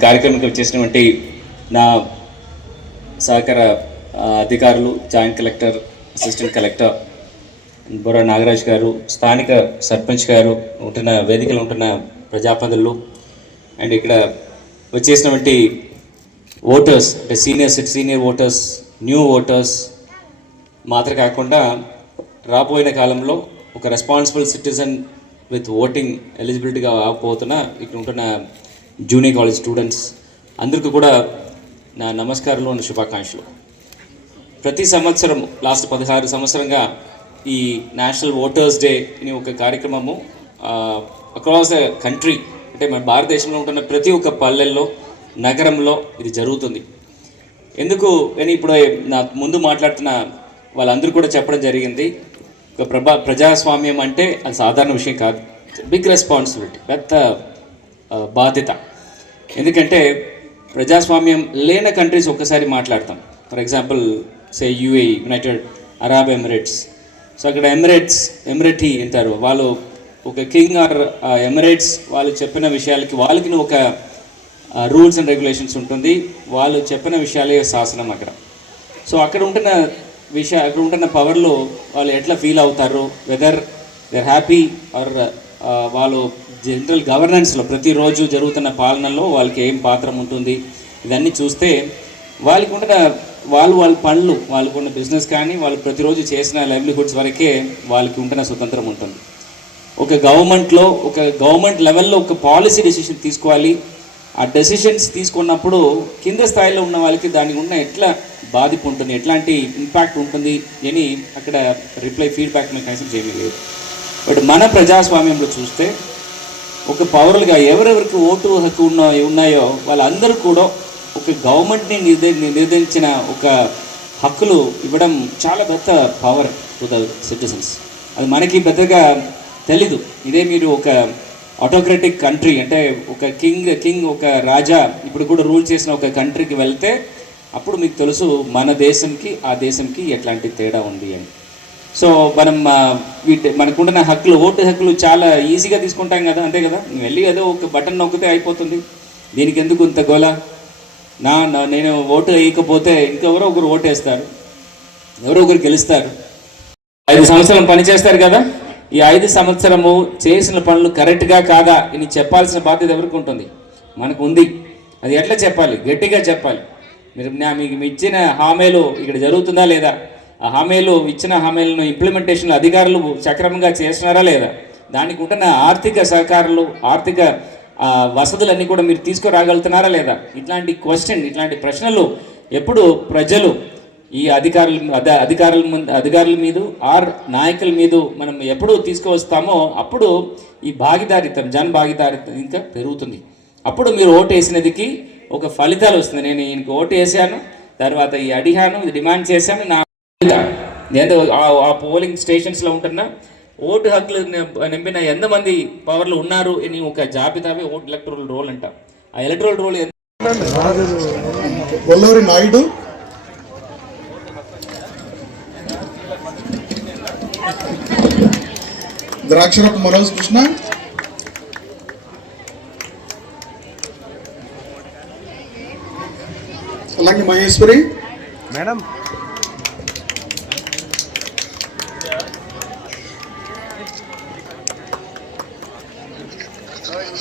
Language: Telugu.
కార్యక్రమంకి వచ్చేసినటువంటి నా సహకార అధికారులు joint collector assistant collector Borra Nagaraj garu స్థానిక సర్పంచ్ గారు ఉంటున్న వేదికలో ఉంటున్న ప్రజాపదులు అండ్ ఇక్కడ వచ్చేసినటువంటి ఓటర్స్ అంటే senior senior voters new voters మాత్రం కాకుండా రాబోయిన కాలంలో ఒక రెస్పాన్సిబుల్ సిటిజన్ విత్ ఓటింగ్ ఎలిజిబిలిటీగా పోతున్న ఇక్కడ ఉంటున్న జూనియర్ కాలేజ్ స్టూడెంట్స్ అందరికీ కూడా నా నమస్కారాలు అండ్ శుభాకాంక్షలు. ప్రతి సంవత్సరం లాస్ట్ పదహారు సంవత్సరంగా ఈ నేషనల్ ఓటర్స్ డే అని ఒక కార్యక్రమము అక్రాస్ ద కంట్రీ అంటే మన భారతదేశంలో ఉంటున్న ప్రతి ఒక్క పల్లెల్లో నగరంలో ఇది జరుగుతుంది. ఎందుకు అని ఇప్పుడు నా ముందు మాట్లాడుతున్న వాళ్ళందరూ కూడా చెప్పడం జరిగింది ఒక ప్రభా ప్రజాస్వామ్యం అంటే అది సాధారణ విషయం కాదు. బిగ్ రెస్పాన్సిబిలిటీ పెద్ద బాధ్యత. ఎందుకంటే ప్రజాస్వామ్యం లేని కంట్రీస్ ఒక్కసారి మాట్లాడతాం. For example say UAE United Arab Emirates so అక్కడ ఎమిరేట్స్ ఎమిరేటీ అంటారు. వాళ్ళు ఒక కింగ్ ఆర్ ఎమిరేట్స్ వాళ్ళు చెప్పిన విషయాలకి వాళ్ళకి ఒక రూల్స్ అండ్ రెగ్యులేషన్స్ ఉంటుంది. వాళ్ళు చెప్పిన విషయాలే శాసనం అక్కడ. సో అక్కడ ఉంటున్న విషయ అక్కడ ఉంటున్న పవర్లో వాళ్ళు ఎట్లా ఫీల్ అవుతారు? వెదర్ దర్ హ్యాపీ ఆర్ వాళ్ళు జనరల్ గవర్నెన్స్లో ప్రతిరోజు జరుగుతున్న పాలనలో వాళ్ళకి ఏం పాత్ర ఉంటుంది? ఇవన్నీ చూస్తే వాళ్ళకి ఉంటున్న వాళ్ళు వాళ్ళ పనులు వాళ్ళకు ఉన్న బిజినెస్ కానీ వాళ్ళు ప్రతిరోజు చేసిన లైవ్లీహుడ్స్ వరకే వాళ్ళకి ఉంటున్న స్వతంత్రం ఉంటుంది. ఒక గవర్నమెంట్లో ఒక గవర్నమెంట్ లెవెల్లో ఒక పాలసీ డెసిషన్ తీసుకోవాలి. ఆ డెసిషన్స్ తీసుకున్నప్పుడు కింద స్థాయిలో ఉన్న వాళ్ళకి దానికి ఉన్న ఎట్లా బాధిపు ఉంటుంది ఎట్లాంటి ఇంపాక్ట్ ఉంటుంది అని అక్కడ రిప్లై ఫీడ్బ్యాక్ మెకానిజం చేయలేదు. బట్ మన ప్రజాస్వామ్యంలో చూస్తే ఒక పౌరులుగా ఎవరెవరికి ఓటు హక్కు ఉన్న ఉన్నాయో వాళ్ళందరూ కూడా ఒక గవర్నమెంట్ని నిర్దే నిర్దేశించిన ఒక హక్కులు ఇవ్వడం చాలా పెద్ద పవర్ టు ద సిటిజన్స్ అది మనకి పెద్దగా తెలీదు. ఇదే మీరు ఒక ఆటోక్రటిక్ కంట్రీ అంటే ఒక కింగ్ కింగ్ ఒక రాజా ఇప్పుడు కూడా రూల్ చేసిన ఒక కంట్రీకి వెళ్తే అప్పుడు మీకు తెలుసు మన దేశంకి ఆ దేశంకి ఎట్లాంటి తేడా ఉంది అని. సో మనం వీటి మనకుంటున్న హక్కులు ఓటు హక్కులు చాలా ఈజీగా తీసుకుంటాం కదా అంతే కదా? వెళ్ళి ఏదో ఒక బటన్ నొక్కితే అయిపోతుంది. దీనికి ఎందుకు ఇంత గోల? నా నేను ఓటు వేయకపోతే ఇంకెవరో ఒకరు ఓటు వేస్తారు ఎవరో ఒకరు గెలుస్తారు. ఐదు సంవత్సరం పనిచేస్తారు కదా? ఈ ఐదు సంవత్సరము చేసిన పనులు కరెక్ట్గా కాదా? అని చెప్పాల్సిన బాధ్యత ఎవరికి ఉంటుంది? మనకు ఉంది అది ఎట్లా చెప్పాలి? గట్టిగా చెప్పాలి. మీరు నా మీకు ఇచ్చిన హామీలు ఇక్కడ జరుగుతుందా లేదా? హామీలు ఇచ్చిన హామీలను ఇంప్లిమెంటేషన్ అధికారులు సక్రమంగా చేస్తున్నారా లేదా? దానికి ఉంటున్న ఆర్థిక సహకారాలు ఆర్థిక వసతులన్నీ కూడా మీరు తీసుకురాగలుగుతున్నారా లేదా? ఇట్లాంటి క్వశ్చన్ ఇట్లాంటి ప్రశ్నలు ఎప్పుడు ప్రజలు ఈ అధికారుల అద అధికారుల ముందు అధికారుల మీద ఆర్ నాయకుల మీద మనం ఎప్పుడు తీసుకువస్తామో అప్పుడు ఈ భాగీదారితం జన భాగీదారితం ఇంకా పెరుగుతుంది. అప్పుడు మీరు ఓటు వేసినదికి ఒక ఫలితాలు వస్తుంది. నేను ఈయనకి ఓటు వేసాను తర్వాత ఈ అడిగాను ఇది డిమాండ్ చేశాను నా నేను ఆ- పోలింగ్ స్టేషన్స్లో ఉంటున్న. ఓటు హక్కులు నింపిన ఎంతమంది పవర్లు ఉన్నారు అని ఒక జాబితావే ఓట్ ఎలక్ట్రల్ రోల్ అంటాం. ఆ ఎలక్ట్రల్ రోల్ నాయుడు. ద్రాక్షరపు మనోజ్ కృష్ణ. అలాగే మహేశ్వరి. మేడం